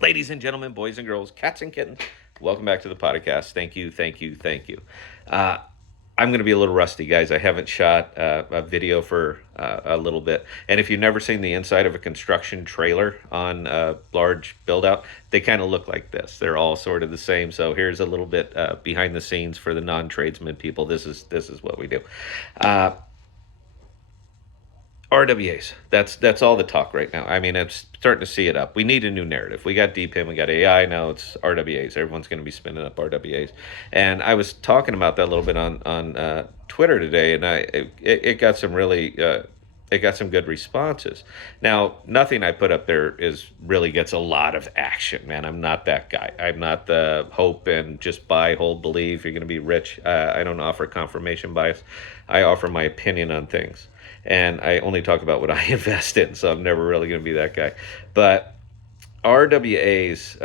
Ladies and gentlemen, boys and girls, cats and kittens, welcome back to the podcast. Thank you, thank you, thank you. Uh, I'm going to be a little rusty, guys. I haven't shot a video for a little bit. And if you've never seen the inside of a construction trailer on a large build out, they kind of look like this. They're all sort of the same. So here's a little bit behind the scenes for the non-tradesman people. This is what we do. Uh, RWAs. That's all the talk right now. I mean, it's starting to see it up. We need a new narrative. We got DePIN, we got AI, now it's RWAs. Everyone's going to be spinning up RWAs. And I was talking about that a little bit on Twitter today, and it got some really it got some good responses. Now, nothing I put up there is really gets a lot of action, man. I'm not that guy. I'm not the hope and just buy, hold, believe you're going to be rich. I don't offer confirmation bias. I offer my opinion on things, and I only talk about what I invest in. So I'm never really going to be that guy. But RWAs,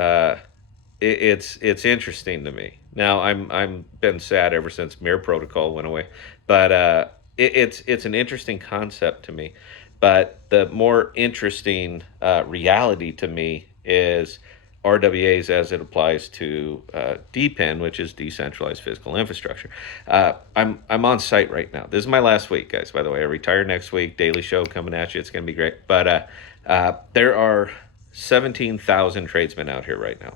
it's interesting to me. Now I'm been sad ever since Mirror Protocol went away, but it's an interesting concept to me. But the more interesting reality to me is RWAs as it applies to DePIN, which is decentralized physical infrastructure. I'm on site right now. This is my last week, guys. By the way, I retire next week. Daily show coming at you. It's going to be great. But there are 17,000 tradesmen out here right now.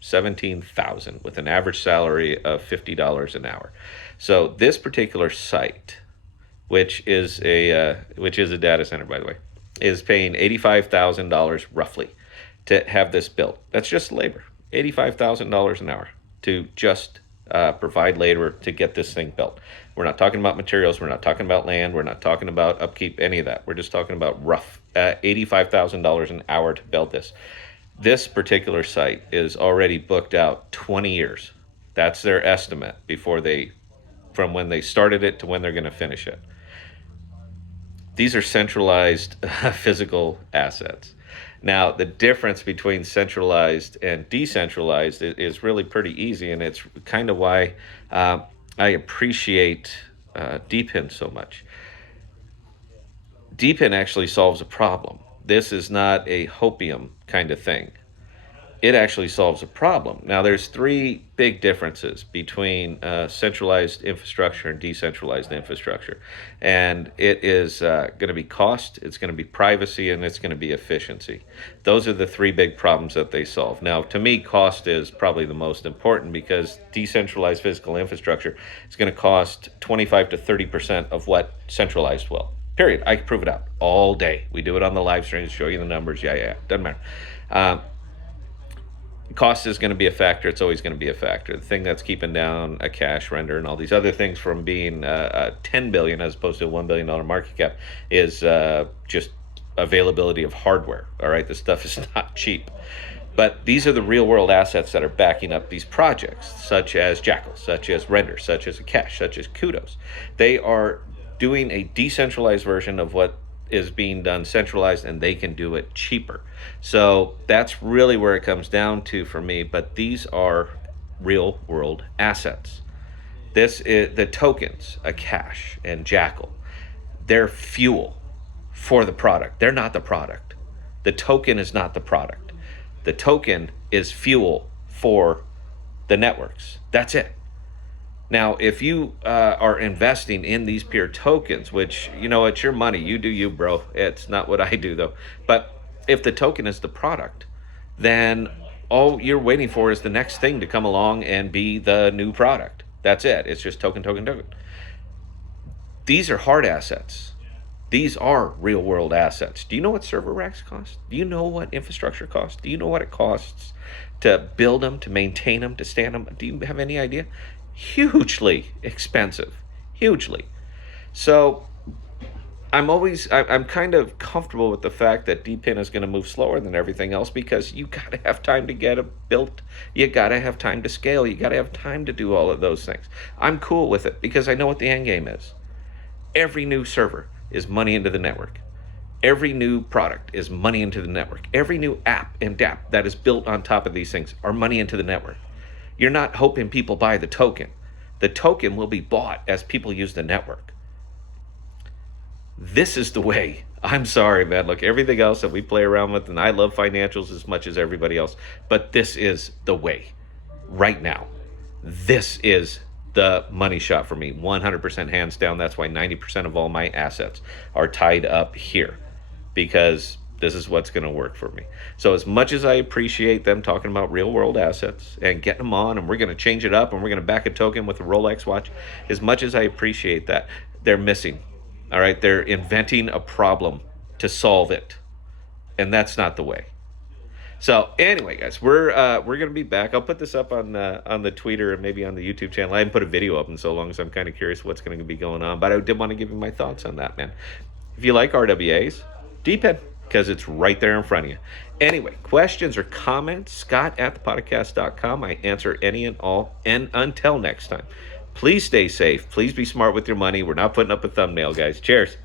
17,000 with an average salary of $50 an hour. So this particular site, which is a data center, by the way, is paying $85,000 roughly to have this built. That's just labor, $85,000 an hour to just provide labor to get this thing built. We're not talking about materials. We're not talking about land. We're not talking about upkeep, any of that. We're just talking about rough $85,000 an hour to build this. This particular site is already booked out 20 years. That's their estimate from when they started it to when they're going to finish it. These are centralized physical assets. Now, the difference between centralized and decentralized is really pretty easy, and it's kind of why I appreciate DePIN so much. DePIN actually solves a problem. This is not a hopium kind of thing. It actually solves a problem. Now, there's three big differences between centralized infrastructure and decentralized infrastructure. And it is going to be cost, it's going to be privacy, and it's going to be efficiency. Those are the three big problems that they solve. Now, to me, cost is probably the most important because decentralized physical infrastructure is going to cost 25 to 30% of what centralized will. Period. I can prove it out all day. We do it on the live streams, show you the numbers. Yeah. Doesn't matter. Cost is going to be a factor. It's always going to be a factor. The thing that's keeping down Akash, Render, and all these other things from being 10 billion as opposed to a $1 billion market cap is just availability of hardware. All right, this stuff is not cheap. But these are the real world assets that are backing up these projects, such as Jackal, such as Render, such as Akash, such as Cudos. They are doing a decentralized version of what is being done centralized, and they can do it cheaper. So that's really where it comes down to for me. But these are real world assets. This is the tokens, Akash and Jackal. They're fuel for the product. They're not the product. The token is not the product. The token is fuel for the networks. That's it. Now, if you are investing in these peer tokens, which, it's your money, you do you, bro. It's not what I do, though. But if the token is the product, then all you're waiting for is the next thing to come along and be the new product. That's it. It's just token, token, token. These are hard assets. These are real world assets. Do you know what server racks cost? Do you know what infrastructure costs? Do you know what it costs to build them, to maintain them, to stand them? Do you have any idea? Hugely expensive. Hugely. So I'm kind of comfortable with the fact that DePIN is going to move slower than everything else because you got to have time to get it built. You got to have time to scale. You got to have time to do all of those things. I'm cool with it because I know what the end game is. Every new server is money into the network. Every new product is money into the network. Every new app and dApp that is built on top of these things are money into the network. You're not hoping people buy the token. The token will be bought as people use the network. This is the way I'm sorry, man. Look, everything else that we play around with, and I love financials as much as everybody else, but this is the way right now. This is the money shot for me, 100% hands down. That's why 90% of all my assets are tied up here, because this is what's going to work for me. So as much as I appreciate them talking about real world assets and getting them on, and we're going to change it up and we're going to back a token with a Rolex watch, as much as I appreciate that, they're missing. All right, they're inventing a problem to solve it, and that's not the way. So anyway, guys, we're gonna be back. I'll put this up on the Twitter and maybe on the YouTube channel. I haven't put a video up in so long, so I'm kind of curious what's going to be going on. But I did want to give you my thoughts on that, man. If you like RWAs, DePIN, because it's right there in front of you. Anyway, questions or comments, Scott at thepodcast.com. I answer any and all. And until next time, please stay safe. Please be smart with your money. We're not putting up a thumbnail, guys. Cheers.